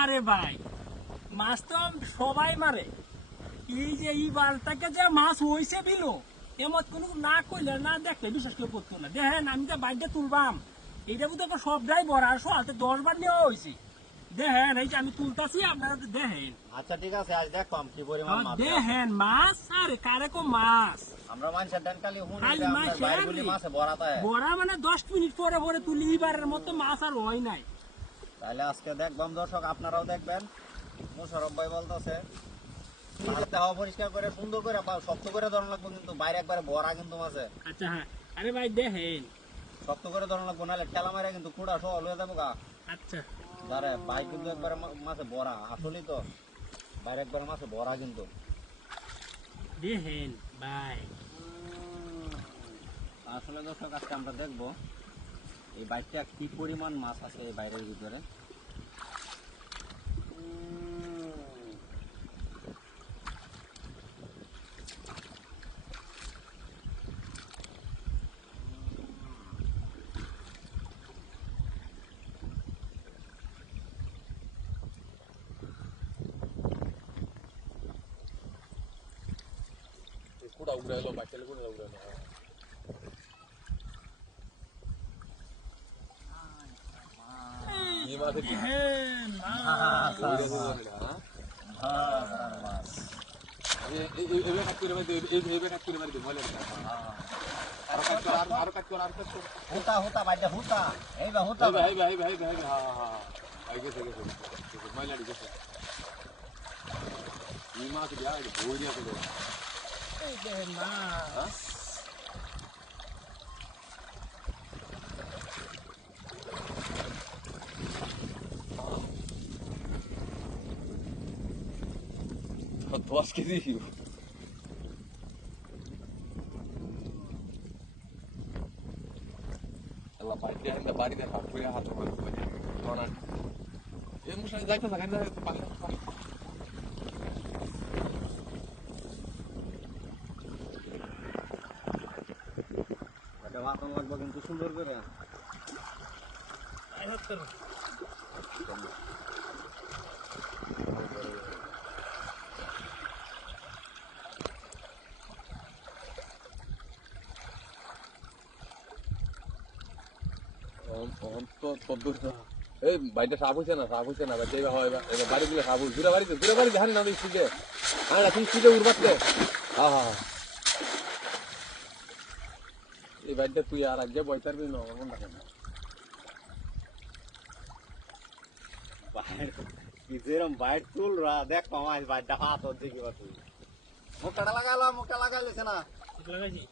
আরে ভাই মাছ তো সবাই মারে। এই যে এই বালটাকে যে মাছ হইছে বিলো এমত কোনো না কইলে না দেখলে বিশ্বাস কেউ করতো না। দেখেন আমি যে বাইকটা তুলবাম এইটা বুঝতে সব ড্রাইভার আর হাতে 10 বার নেওয়া হয়েছে। দেখেন এই যে আমি তুলতাছি আপনারা দেখেন। আচ্ছা ঠিক আছে, আজ দেখলাম কি পরিমাণ মাছ আছে। দেখেন মাছ আরে কারে কো মাছ আমরা মানুষের ডান কালি হুন খালি আমরা মাছ বাইরগুলি মাছে ভরাতে বড়া মানে 10 মিনিট পরে পরে তুলি এবারের মতো মাছ আর হয় নাই। তাহলে আজকে দেখবাম দর্শক, আপনারাও দেখবেন। মোশারফ ভাই বলতেছে মাছটা হাওয়া পরিষ্কার করে সুন্দর করে শক্ত করে ধরন লাগবে, কিন্তু বাইরে একবারে ভরা কিন্তু মাছে। আচ্ছা হ্যাঁ আরে ভাই দেখেন শক্ত করে ধরন লাগবে, নাহলে ঠেলা মারে কিন্তু কুড়া সহ লয়ে যাবো গা। আচ্ছা আরে ভাই কিন্তু একবারে মাছে ভরা, আসলেই তো বাইরে একবারে মাছে ভরা কিন্তু। দেখেন ভাই আসলে দর্শক আজকে আমরা দেখবো এই বাইকটা কি পরিমাণ মাছ আছে এই বাইরের ভিতরে। কুড়া উড়ে এলো, বাইকের কুড়া উড়ে এলো। এই মাছ কি? দেখেন এইভাবে কাট করে মারি, এইভাবে কাট করে মারি ভয় লাগে। আরো কাট কর, আরো কাট কর, আরো কাট কর। হুতা হুতা বাইটা হুতা, এইবা হুতা ভাই ভাই ভাই ভাই ভাই, হ্যাঁ হ্যাঁ ভাই গেছে গেছে মাইলাড়ি গেছে। এই মাছ কি আর ভয় দিয়ে আছে? এই দেখেন মাছ দশ কেজি আল্লাহ বাইরে আইন্দা বাড়িতে হাত করে হাত মারবে। এই মুশাই যাইতে থাকেন না পাশে এটা ভাতন লাগবে কিন্তু সুন্দর করে। এই বাড়িটা সাপ হয়েছে না, সাপ হয়েছে না, এবার বাড়ি দিলে সাপ হয়েছে। দূরে বাড়িতে হানি না স্ত্রীকে, হ্যাঁ তুমি স্ত্রীকে উড়বাচ্ছে। হ্যাঁ হ্যাঁ এই বাড়িটা তুই আর আগে বই পারবি না, আমার মনে না। কি যেরম বাইট তুল রা দেখ মাছ বাইটটা হাত দিকে তুই মুখটা লাগাইলো, মুখটা লাগাইলেছে না লাগাইছি